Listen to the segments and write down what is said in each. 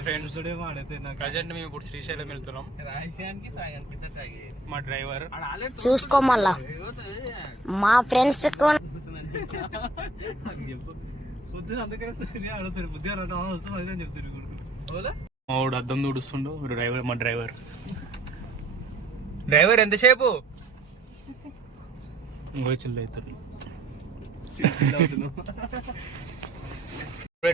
Hi friends, present మేము ఇప్పుడు శ్రీశైలం వెళ్తున్నాం. మా డ్రైవర్ చూసుకోమల్లా మా ఫ్రెండ్స్ మావాడు అద్దం తుడుస్తుండు. డ్రైవర్ మా డ్రైవర్ ఎంతసేపు ఇంకో చిల్లు అవుతుంది.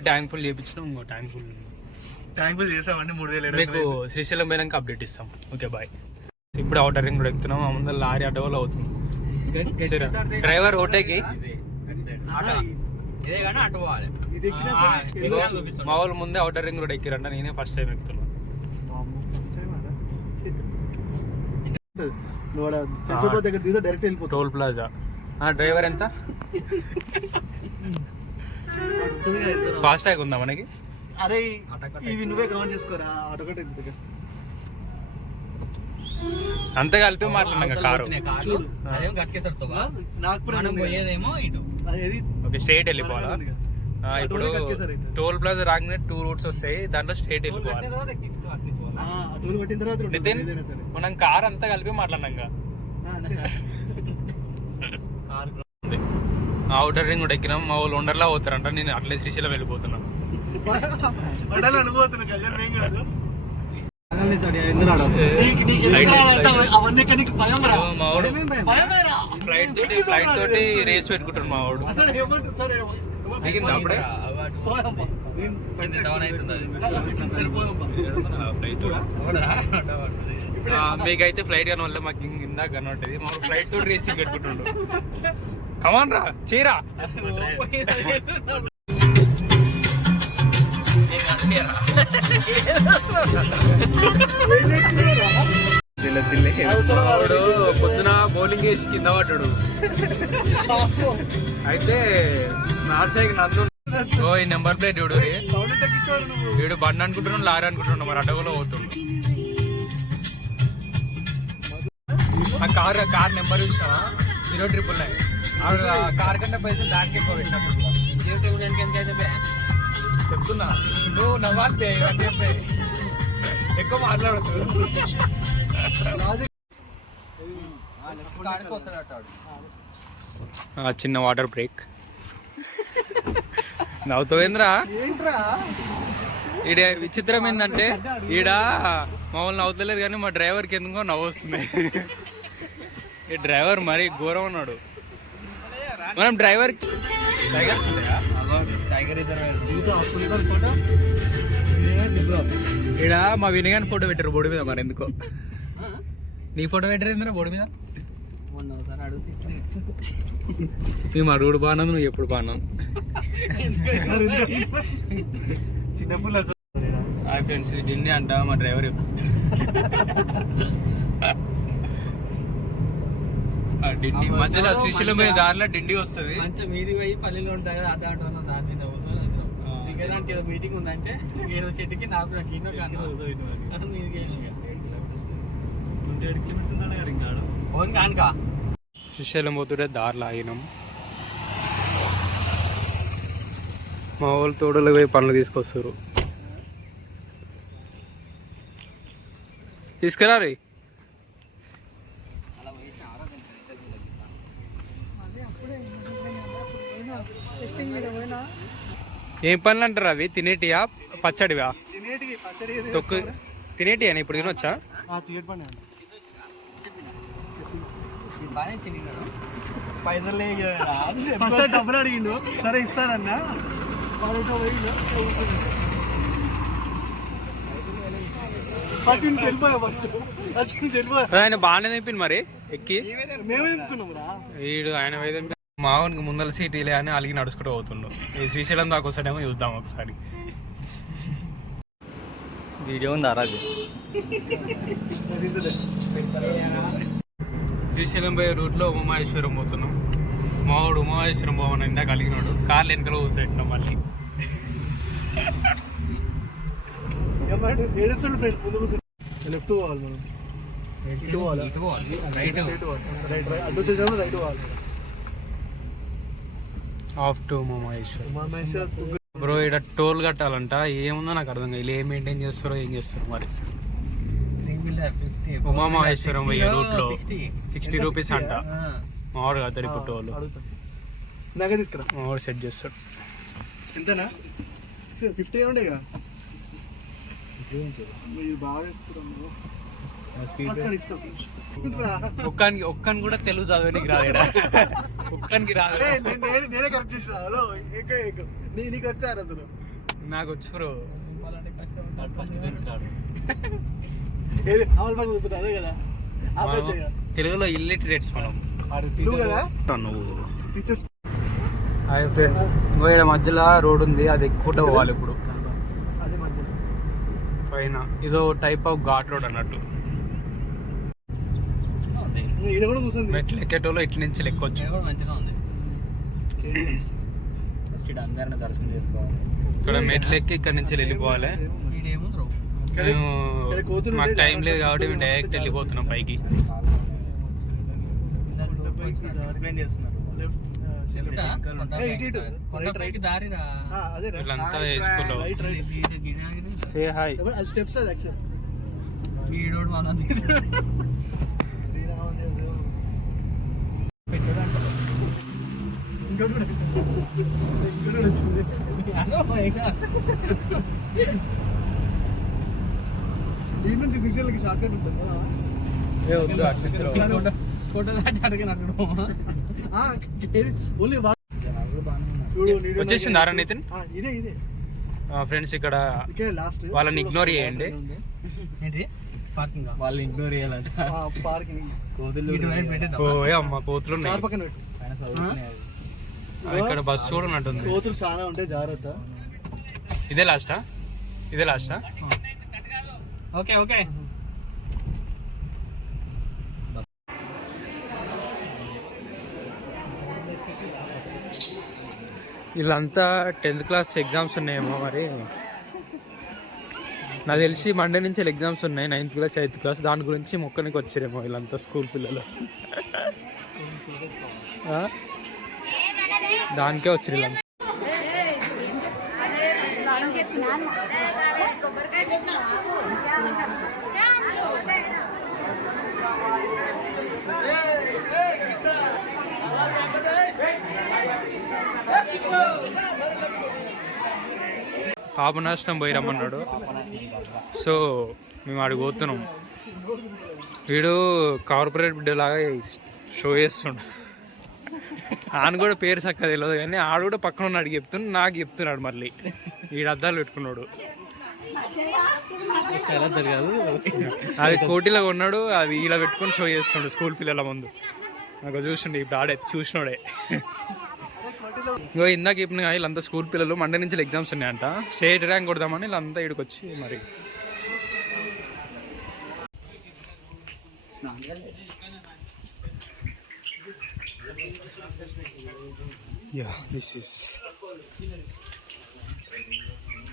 ట్యాంక్ ఫుల్ చేయించినాం. ఇంకో ట్యాంక్ ఫుల్ చేసామండి. 3000 మీకు శ్రీశైలం పోయినాక అప్డేట్ ఇస్తాం. Okay bye. ఇప్పుడు అవుటర్ రింగ్ కూడా ఎక్కుతున్నాం. మా ముందర లారీ అడ్డవల్ అవుతుంది. డ్రైవర్ ఓటేకి మా వాళ్ళు ముందే అవుటర్ రింగ్ రోడ్ ఎక్కిరంట. నేనే ఫస్ట్ టైం ఎక్కుతున్నా. Toll plaza. డ్రైవర్ ఎంత ఫాస్ట్ ట్యాగ్ ఉందా మనకి? అరే ఇవి నువ్వే కౌంట్ చేసుకోరా. అంత కలిపి మాట్లాడినా కారు ఓకే. స్ట్రైట్ వెళ్ళిపోవాలా? ఇప్పుడు టోల్ ప్లాజా రాగానే 2 రూట్స్ వస్తాయి. దాంట్లో స్ట్రైట్ వెళ్ళిపోవాలి. మనం కార్ అంతా కలిపి మాట్లాడినాం. అవుటర్ రింగ్ కూడా ఎక్కినాం. మా వాళ్ళు ఉండర్లా పోతారంట. నేను అట్లే శ్రీశైలం వెళ్ళిపోతున్నా. ఫ్లైట్ తోటి రేస్ పెట్టుకుంటాడు మా వాడు. దిగింది అప్పుడే మీకైతే ఫ్లైట్ కానీ వల్ల మాకు ఇందాక కనబట్టేది. మా ఫ్లైట్ తోటి రేసింగ్ పెట్టుకుంటుండు. కమాన్ రా చీరా. పొద్దున బౌలింగ్ వేసి కింద పడ్డాడు. అయితే ఈ నెంబర్ ప్లేట్ చూడు. వీడు బండి అనుకుంటున్నాడు, లారీ అనుకుంటున్నాడు. మరి అడ్డగోలో పోతుండు. ఆ కార్ నెంబర్ చూసినా 099. కార్ కంటే పైసలు దానికి ఎక్కువ పెట్టినట్టు చెప్తున్నా. నువ్వు నవ్వాస్తే ఎక్కువ మాట్లాడదు. చిన్న వాటర్ బ్రేక్. నవ్వుతావేంద్రా? ఈడ విచిత్రం ఏంటంటే ఈడ మామూలు నవ్వుతలేదు కానీ మా డ్రైవర్కి ఎందుకో నవ్వు వస్తున్నాయి. ఈ డ్రైవర్ మరీ ఘోరం ఉన్నాడు. మనం డ్రైవర్ ఈడ మా వినగాని ఫోటో పెట్టారు బోర్డు మీద. మరి ఎందుకో నీ ఫోటో పెట్టారు ఏంద్రా బోర్డు మీద? మేము అడుగుడు బాగున్నాం, నువ్వు ఎప్పుడు బాగున్నావు. హాయ్ ఫ్రెండ్స్, ఇది ఢిల్లీ అంట. మా డ్రైవర్ డిండి మధ్యలో శ్రీశైలం పోయే దారిలో డిండి వస్తుంది. మంచిగా మీది పోయి పల్లెలో ఉంటాయి కదా. అదే అంటున్నా దాని మీద శ్రీకారానికి ఏదో మీటింగ్ ఉందంటే ఏదో చెట్టుకి నాకు కింద కానుక శ్రీశైలం పోతుంటే దారిలో ఆగినాం. మా వాళ్ళు తోటలో పోయి పనులు తీసుకొస్తారు. తీసుకురా రీ. ఏం పనులు అంటారు అవి? తినేటియా పచ్చడివా? తొక్కు తినేటియా? ఇప్పుడు తినొచ్చా? డబ్బులు అడిగిండు, సరే ఇస్తానన్నా. ఆయన బాగానే తెప్పింది మరి ఎక్కి. వీడు ఆయన మావునికి ముందల సీటీలే అని అలిగి నడుచుకుంటూ పోతుండు. ఈ శ్రీశైలం దాకా వస్తాడేమో చూద్దాం ఒకసారి. వీడియో ఉంది అరాజు. శ్రీశైలం పోయే రూట్లో ఉమామహేశ్వరం పోతున్నాం. మావాడు ఉమామహేశ్వరం పోవన్నా ఇందాక అలిగినాడు. కార్లు వెనకలో కూర్చోబెట్టినాం. మళ్ళీ లెఫ్ట్ పోవాలి మనం. Off to Umamaheswaram. బ్రో ఇక్కడ టోల్ కట్టాలంట, ఏముందో నాకు అర్థం కాదు, ఏం మెయింటైన్ చేస్తారో ఏం చేస్తారో మరి. ఉమామహేశ్వరం పోయే రూట్ లో 60 రూపీస్ అంట. మావాడు కడతాడు ఇప్పుడు టోల్, నగదు ఇక్కడ మావాడు సెట్ చేస్తాడు. ఎంతనా 50 ఉండేగా మీరు బాగా ఇస్తున్నారు. ఒక్కని కూడా తెలుగు చదవనికి రాలేడా, ఒక్కనికి రాదు. నేనే కరెక్ట్ చేసిన. హలో నీకు వచ్చారు అసలు? నాకు వచ్చు బ్రో. కూర్చున్నా అదే కదా తెలుగులో ఇల్లిటరేట్స్ మనం. నువ్వు కదా నువ్వు టీచర్స్. హాయ్ ఫ్రెండ్స్, ఇంకో ఇక్కడ మధ్యలో రోడ్ ఉంది, అది ఎక్కువ పోవాలి ఇప్పుడు. అదే మధ్య పైన ఇదో టైప్ ఆఫ్ ఘాట్ రోడ్ అన్నట్టు. ఈడ కూడా కూర్చుంది. మెట్లు ఎక్కేటోళ్ళు ఇట్ల నుంచి ఎక్కొచ్చు. మంచిగా ఉంది. ఫస్ట్ ఇక్కడ అందరిని దర్శనం చేసుకోవాలి. ఇక్కడ మెట్లు ఎక్కి ఇక్కడ నుంచి వెళ్ళిపోవాలి. మేము మాకు టైం లేదు కాబట్టి మేము డైరెక్ట్ వెళ్ళిపోతున్నాం పైకి. ఎక్స్ప్లెయిన్ చేస్తున్నారు. వీళ్ళంతా వేసుకున్నాం. Say hi. స్టెప్స్ అది యాక్చువల్. ఇంకోటి వచ్చింది. ఈ నుంచి శ్రీశైలంకి షార్ట్ కట్ ఉంటుంది కదా. ఓన్లీ వచ్చేసింది ఆరా నితిన్. ఇదే ఇదే ఫ్రెండ్స్ ఇక్కడ లాస్ట్ వాళ్ళని ఇగ్నోర్ చేయండి. వాళ్ళు ఇగ్నోర్ చేయాలంట. పార్కింగ్ ఓ అమ్మ కోతులు ఉన్నాయి. కార్ పక్కన పెట్టు. ఇక్కడ బస్సు కూడా ఉన్నట్టుంది. కోతులు చాలా ఉంటాయి, జాగ్రత్త. ఇదే లాస్టా? ఇదే లాస్టా? Okay okay. వీళ్ళంతా 10th క్లాస్ ఎగ్జామ్స్ ఉన్నాయేమో మరి. నాకు తెలిసి మండే నుంచి ఎగ్జామ్స్ ఉన్నాయి, 9th క్లాస్ 8th క్లాస్. దాని గురించి మొక్కనికి వచ్చారేమో వీళ్ళంతా స్కూల్ పిల్లలు. దానికే వచ్చారు వీళ్ళంతా. పాపనాశనం పోయి రమ్మన్నాడు, సో మేము ఆడికి పోతున్నాం. వీడు కార్పొరేట్ బిడ్డలాగా షో చేస్తుండు. ఆయన కూడా పేరు చక్కగా తెలియదు కానీ ఆడు కూడా పక్కన ఉన్నాడు చెప్తున్నాడు, నాకు చెప్తున్నాడు. మళ్ళీ వీడు అద్దాలు పెట్టుకున్నాడు. అది కోటిలో ఉన్నాడు, అది ఇలా పెట్టుకొని షో చేస్తుండు స్కూల్ పిల్లల ముందు. నాకు చూసిండు ఇప్పుడు ఆడే చూసినోడే. ఇంకో ఇందాక చెప్పిన వీళ్ళంతా స్కూల్ పిల్లలు, మండే నుంచి ఎగ్జామ్స్ ఉన్నాయంట. స్టేట్ ర్యాంక్ కొడదామని వీళ్ళంతా ఇక్కడికి వచ్చి మరి. యా దిస్ ఇస్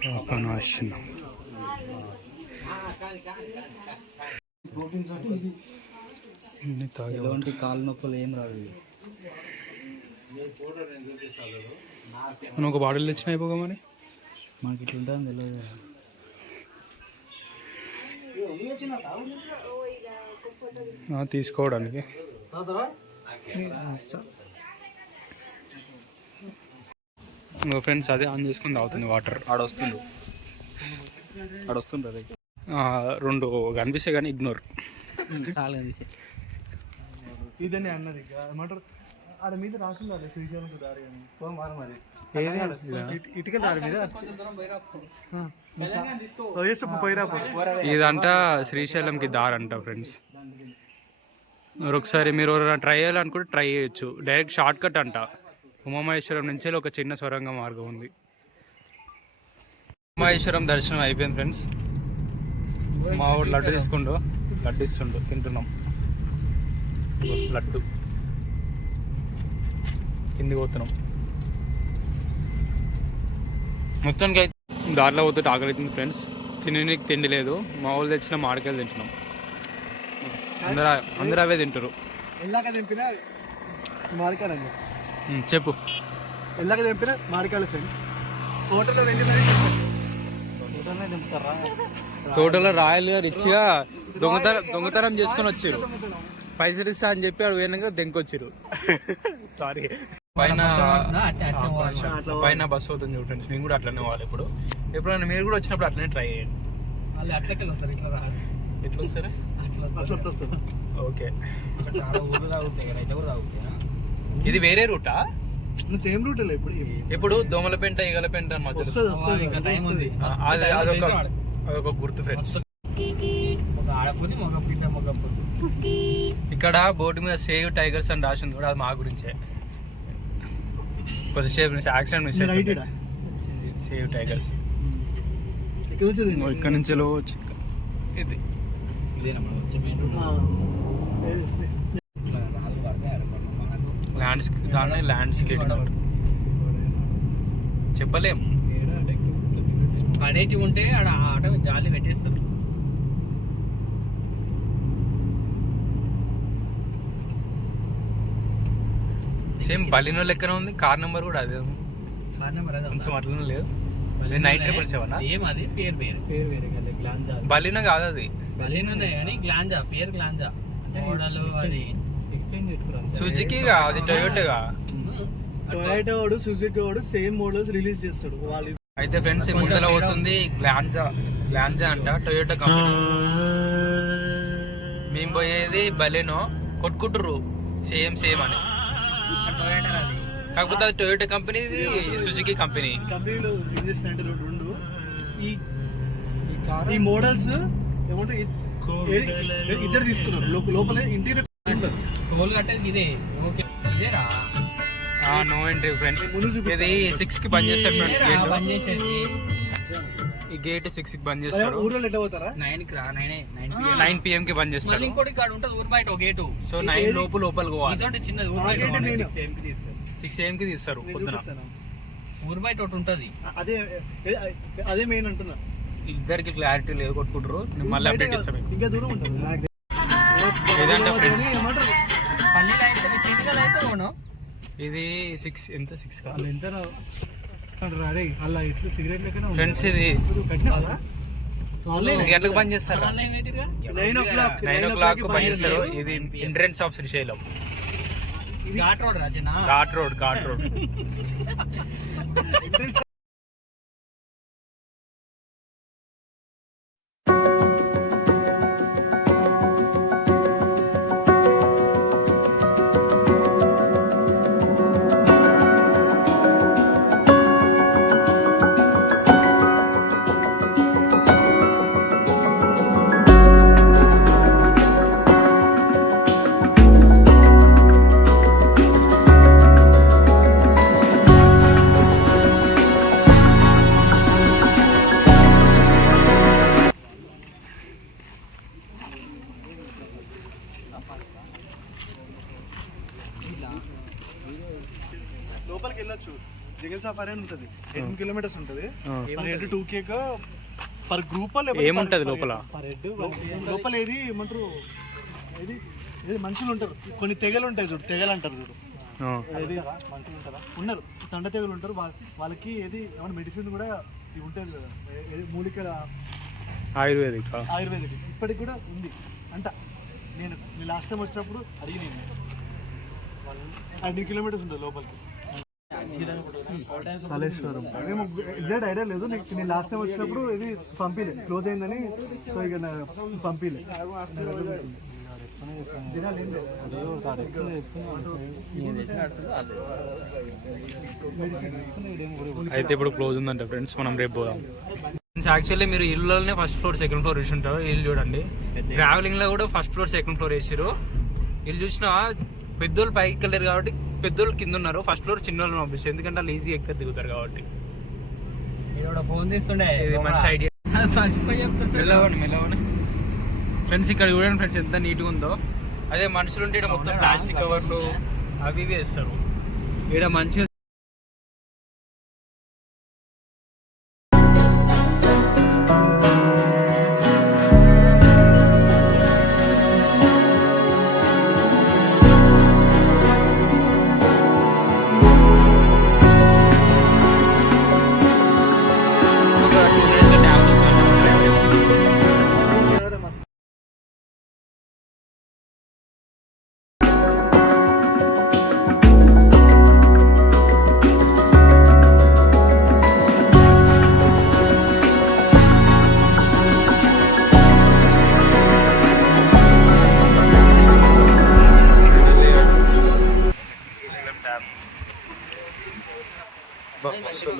పాపనాశనం. ఎలాంటి కాలు నొప్పులు ఏం రావు. మనం ఒక బాటిల్ తెచ్చిన అయిపోగా మరి. మనకి ఇట్లా ఉంటుంది తెలియదు. తీసుకోవడానికి ఫ్రెండ్స్ అదే ఆన్ చేసుకుని తాగుతుంది వాటర్. ఆడొస్తుంది అదే 2 కనిపిస్తే కానీ ఇగ్నోర్. ఇదని అన్నది ఏమంటారు ఆడ మీద రాసింది శ్రీశైలం దారి అని. మరి ఇటుక దారి మీద ఇదంట శ్రీశైలంకి దారంట ఫ్రెండ్స్. ఒకసారి మీరు ట్రై చేయాలనుకుంటే ట్రై చేయొచ్చు. డైరెక్ట్ షార్ట్ కట్ అంట. ఉమామహేశ్వరం నుంచి ఒక చిన్న సొరంగ మార్గం ఉంది. ఉమామహేశ్వరం దర్శనం అయిపోయింది ఫ్రెండ్స్. మా ఊరు లడ్డు తీసుకుంటూ లడ్డు ఇస్తుండు, తింటున్నాం. లడ్డు కిందికి పోతున్నాం. మొత్తానికి అయితే దారిలో పోతే ఆకలి అవుతుంది ఫ్రెండ్స్. తినడానికి తిండి లేదు. మా వాళ్ళు తెచ్చిన మామిడికాయలు తింటున్నాం. అందరూ అవే తింటారు. ఎల్లాక తెంపిన మామిడికాయలు చెప్పు. ఎల్లాక తెంపిన మామిడికాయలు ఫ్రెండ్స్. హోటల్లో వెళ్ళిందని టోటల్ రాయల్ గా రిచ్ గా దొంగతనం చేసుకొని వచ్చారు. పైసలు ఇస్తా అని చెప్పి అక్కడ పోయినాక దెంకొచ్చారు. సారీ. పైన బస్సు అవుతుంది చూడు ఫ్రెండ్స్, మేము కూడా అట్లనే పోవాలి. ఇప్పుడు ఎప్పుడైనా మీరు కూడా వచ్చినప్పుడు అట్లనే ట్రై చేయండి. వాళ్ళు అట్లకెళ్ళి వస్తారు, ఇట్లా రాదు. ఎట్లా వస్తారా? ఓకే. చాలా ఊరు తాగుతాయి కదా, అయితే కూడా తాగుతాయి. ఇది వేరే రూటా? సేమ్ రూట్ ఇప్పుడు దోమలపెంట ఈగలపెంట అని మధ్య టైం ఉంది. అదొక గుర్తు ఫ్రెండ్స్. ఒక ఆడపుని మగ పిల్ల మగ పులి. ఇక్కడ బోర్డు మీద సేవ్ టైగర్స్ అని రాసింది కూడా, అది మా గురించే. కొద్దిసేపు యాక్సిడెంట్ మిస్ అయింది. సేవ్ టైగర్స్ ఇక్కడ నుంచి ఇది దాన్ని ల్యాండ్స్కేప్ చెప్పలేము. అనేటివి ఉంటే ఆడ ఆట జాలి పెట్టేస్తారు. సేమ్ బలినో లెక్కన ఉంది. కార్ నెంబర్ కూడా అదే. కార్ నెంబర్ అదే కొంచెం అట్లనే లేదు. 977 సేమ్ అది పేరు వేరే కదా. గ్లాంజా బలినో కాదు అది. బలినోనే కానీ గ్లాంజా పేరు గ్లాంజా. మోడల్ అది ఎక్స్చేంజ్ పెట్టుకున్నాను. సుజుకి అది టొయోటా. టొయోటా వాడు సుజుకి వాడు సేమ్ మోడల్స్ రిలీజ్ చేస్తాడు వాళ్ళు. అయితే ఫ్రెండ్స్ ముందర పోతుంది గ్లాంజా అంట, టొయోటా కంపెనీ. మేము పోయేది బలినో. కొట్టుకుంటుర్రు సేమ్ అని. కాకపోతే అది టొయోటా కంపెనీ, సుజుకి కంపెనీ. కంపెనీలో ఏం చేసినట్టు రెండు ఈ మోడల్స్ ఏమంటే ఇద్దరు తీసుకున్నారు. లోపల ఇంటీరియర్ టోల్ కట్టేది ఇదే. ఓకే ఇదేరా. No entry friends. ఇది 6 కి బంద్ చేస్తారు ఫ్రెండ్స్. గేట్ బంద్ చేసేది. ఈ గేట్ 6 కి బంద్ చేస్తారు. ఊర్లో ఎట్లా పోతారా? 9 కి రా. 9 PM కి బంద్ చేస్తారు. ఇంకోటి గాడు ఉంటది ఊరు బయట ఒక గేటు. సో 9 లోపలికి పోవాలి. ఇసోంటి చిన్నది ఊరు బయట 6 AM కి తీస్తారు పొద్దున. ఊరు బయట ఒకటి ఉంటది. అదే మెయిన్ అంటున్నా. ఇద్దరికి క్లారిటీ లేదు, కొట్టుకుంటారు. మళ్ళీ అప్డేట్ ఇస్తాం. ఇంకా దూరం ఉంటుంది. ఏదంటే ఫ్రెండ్స్ పన్నీళ్ళు అయితే సీనికల్ అయితే పోను. ఇది 6 ఎంత 6 వాళ్ళు ఎంత రాడే అలా ఇట్లు సిగరెట్ లెక్కనే ఫ్రెండ్స్. ఇది ఎన్ని గంటలకు బంద్ చేస్తారు? 9 o'clock 9 o'clock బంద్ చేస్తారు. ఇది entrance of Srisailam. Ghat road రాజనా. ఘాట్ రోడ్ లోపలికి వెళ్ళొచ్చు. జంగల్ సఫారీ అని ఉంటుంది. 18 kilometers ఉంటుంది. Per head 2K per group. ఏముంటది లోపల? లోపల ఏది ఏమంటారు, ఏది మనుషులు ఉంటారు. కొన్ని తెగలు ఉంటాయి చూడు, తెగలు అంటారు చూడు. ఏది మనుషులు ఉంటారా? ఉన్నారు. తండ తెగలు ఉంటారు. వాళ్ళకి ఏది ఏమన్నా మెడిసిన్ కూడా ఇవి ఉంటుంది కదా, మూలికల ఆయుర్వేదిక్ ఇప్పటికి కూడా ఉంది అంట. నేను లాస్ట్ టైం వచ్చినప్పుడు అడిగిన 18 kilometers ఉంటుంది లోపలికి. సలేశ్వరం మేము ఎగ్జాక్ట్ ఐడియా లేదు. నేను లాస్ట్ టైం వచ్చినప్పుడు ఇది పంపిలే, క్లోజ్ అయిందని. సో ఇక పంపిలే. అయితే ఇప్పుడు క్లోజ్ ఉందంట ఫ్రెండ్స్. మనం రేపు పోదాం. యాక్చువల్లీ మీరు ఇల్లులోనే ఫస్ట్ ఫ్లోర్ సెకండ్ ఫ్లోర్ వేసి ఉంటారు. ఇల్లు చూడండి. ట్రావెలింగ్ లో కూడా ఫస్ట్ ఫ్లోర్ సెకండ్ ఫ్లోర్ వేసారు. ఇల్లు చూసినా పెద్దోళ్ళు పైకి వెళ్ళారు కాబట్టి పెద్దోళ్ళు కింద ఉన్నారు. ఫస్ట్ ఫ్లోర్ చిన్న వాళ్ళు పంపిస్తారు, ఎందుకంటే వాళ్ళు ఈజీ ఎక్కడ దిగుతారు కాబట్టి. ఫోన్ చేస్తుండే. ఇది మంచి ఐడియా. మెల్లవని ఫ్రెండ్స్. ఇక్కడ చూడండి ఫ్రెండ్స్ ఎంత నీట్గా ఉందో. అదే మనుషులు ఉంటే మొత్తం ప్లాస్టిక్ కవర్లు అవి వేస్తారు. ఇక్కడ మంచిగా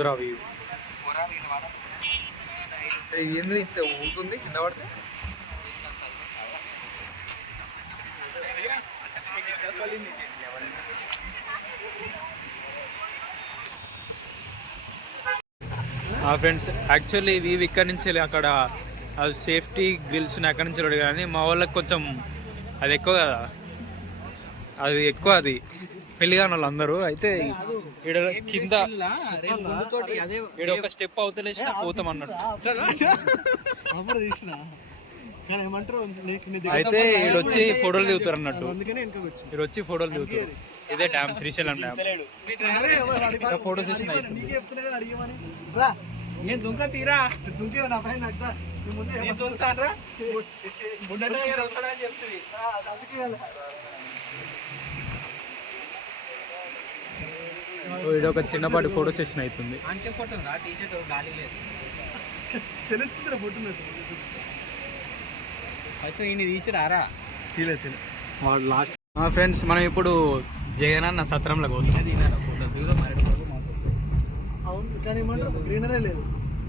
బాగుందిరా వ్యూ. ఏంది ఇంత ఊగుతుంది కింద పడితే? ఫ్రెండ్స్ యాక్చువల్లీ ఇవి ఇక్కడ నుంచి అక్కడ సేఫ్టీ గ్రిల్స్ అక్కడి నుంచి వెళ్ళాడు, కానీ మా వాళ్ళకి కొంచెం అది ఎక్కువ కదా, అది ఎక్కువ, అది పెళ్లిగాని వాళ్ళు అందరూ అయితే ఈడ కింద ఈడ ఒక స్టెప్ అవుతలేసిన పోతాం అన్నట్టు. అప్పుడు తీసిన కానీ ఏమంటారు అయితే ఈడొచ్చి ఫోటోలు దిగుతారు అన్నట్టు, అందుకనే వెనకకి వచ్చింది. ఈడొచ్చి ఫోటోలు దిగుతారు. ఇదే డ్యామ్, శ్రీశైలం డ్యామ్. ఫోటోస్ నీకే చెప్తున్నా కానీ అడిగమని రా. ఏం దుంక తీరా దుంకే నా పైన నగ్గుతా. నీ ముందే దుంకుతాడ్రా చెప్తుంది. ఈడ ఒక చిన్నపాటి ఫోటో సెషన్ అవుతుంది. అంటే ఫోటో టీషర్ట్ గాలి లేదు తెలుస్తుందిరా ఫోటో ఫస్ట్ ఈయన తీసిరారా వాడు లాస్ట్. ఫ్రెండ్స్ మనం ఇప్పుడు జగనన్న సత్రంలో పోతున్నాం. ఫోటో దిగుదాం అవును కానీ ఏమంటారు గ్రీనరే లేదు.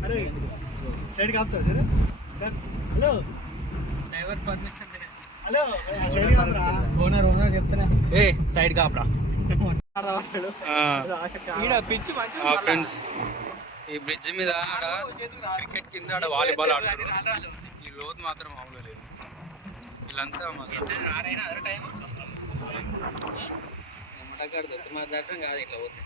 అరే సైడ్ కాపుతా సరే sir. Hello driver permission hello side కాపురా. ఓనర్ చెప్తున్నా ఏ సైడ్ కాపురా. పిచ్చి ఫ్రెండ్స్ ఈ బ్రిడ్జ్ మీద ఆడ క్రికెట్ కింద ఆడ వాలీబాల్ ఆడుతారు. ఈ లోతు మాత్రం మామూలుగా లేదు. వీళ్ళంతా మా దర్శనం కాదు ఇట్లా పోతే.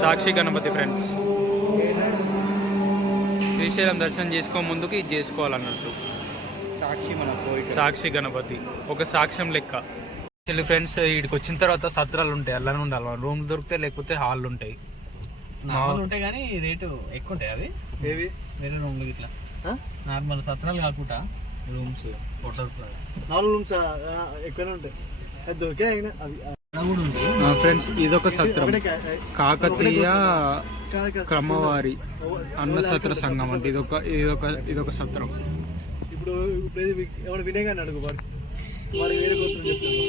సాక్షి గణపతి ఫ్రెండ్స్, శ్రీశైలం దర్శనం చేసుకో ముందుకు ఇది చేసుకోవాలన్నట్టు. సాక్షి గణపతి ఒక సాక్ష్యం లెక్క. యాక్చువల్లీ ఫ్రెండ్స్ వీడికి వచ్చిన తర్వాత సత్రాలు ఉంటాయి, అలానే ఉండాలి. రూమ్లు దొరికితే లేకపోతే హాల్ ఉంటాయి. నార్మల్ ఉంటాయి కానీ రేటు ఎక్కువ ఉంటాయి. అవి ఏవి వేరే రూమ్లు ఇట్లా నార్మల్ సత్రాలు కాకుండా రూమ్స్ హోటల్స్ లాగా 4 రూమ్స్ ఎక్కువనే ఉంటాయి. అది దొరికే అయినా అవి కూడా ఉంటాయి. ఫ్రెండ్స్ ఇదొక సత్రం, కాకతీయ క్రమవారి అన్న సత్ర సంఘం అంటే ఇదొక సత్రం. ఇప్పుడు ఎవరు వినేగాని అడుగు వాడు వేరే గోత్రం చెప్తాను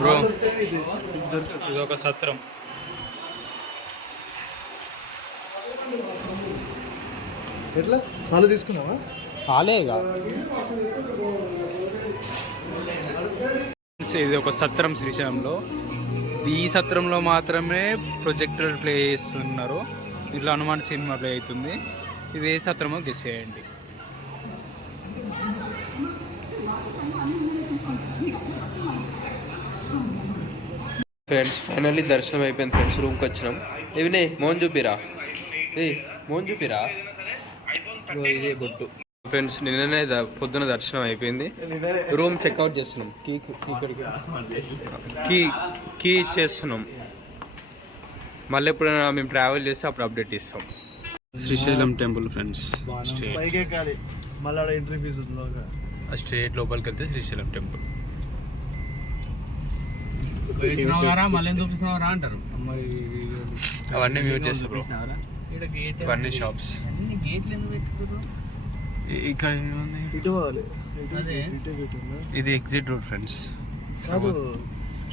బ్రో. ఇదొక సత్రం. ఎట్లా వాళ్ళు తీసుకున్నావా? హాలేగా ఇది ఒక సత్రం శ్రీశైలంలో. ఈ సత్రంలో మాత్రమే ప్రొజెక్టర్ ప్లే చేస్తున్నారు. ఇట్లా హనుమాన్ సినిమా ప్లే అవుతుంది. ఇది ఏ సత్రమో గెస్ చేయండి. ఫ్రెండ్స్ ఫైనల్లీ దర్శనం అయిపోయింది ఫ్రెండ్స్. రూమ్కి వచ్చినాం. ఇవినే మోహన్ చూపిరా, మోహన్ చూపిరా. ఇదే బొట్టు ఫ్రెండ్స్. నిన్ననే పొద్దున దర్శనం అయిపోయింది. రూమ్ చెక్అవుట్ చేస్తున్నాం. కీ ఇచ్చేస్తున్నాం. మళ్ళీ ఎప్పుడైనా మేము ట్రావెల్ చేస్తే అప్పుడు అప్డేట్ ఇస్తాం. Srisailam temple friends. పైకి ఎక్కాలి, మళ్ళీ ఆడ ఎంట్రీ ఫీజు ఉంది. స్ట్రేట్ లోపలికి వెళ్తే శ్రీశైలం టెంపుల్. మళ్ళీ చూపిస్తున్నారా అంటారు. అవన్నీ మ్యూట్ చేస్తారు బ్రో. ఇవన్నీ షాప్స్. ఇక్కడ ఇటు పోవాలి. ఇది ఎగ్జిట్ రోడ్ ఫ్రెండ్స్. కాదు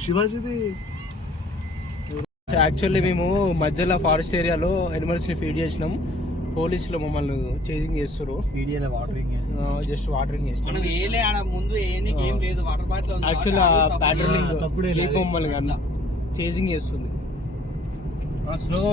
శివాజీది. యాక్చువల్లీ మేము మధ్యలో ఫారెస్ట్ ఏరియాలో ఎనిమల్స్ ని ఫీడ్ చేసినాం. పోలీసులు మమ్మల్ని చేజింగ్ చేస్తారు. జస్ట్ వాటరింగ్ చేస్తాం. యాక్చువల్లీ ప్యాట్రోలింగ్ జీప్ మమ్మల్ని చేజింగ్ చేస్తుంది. స్లోగా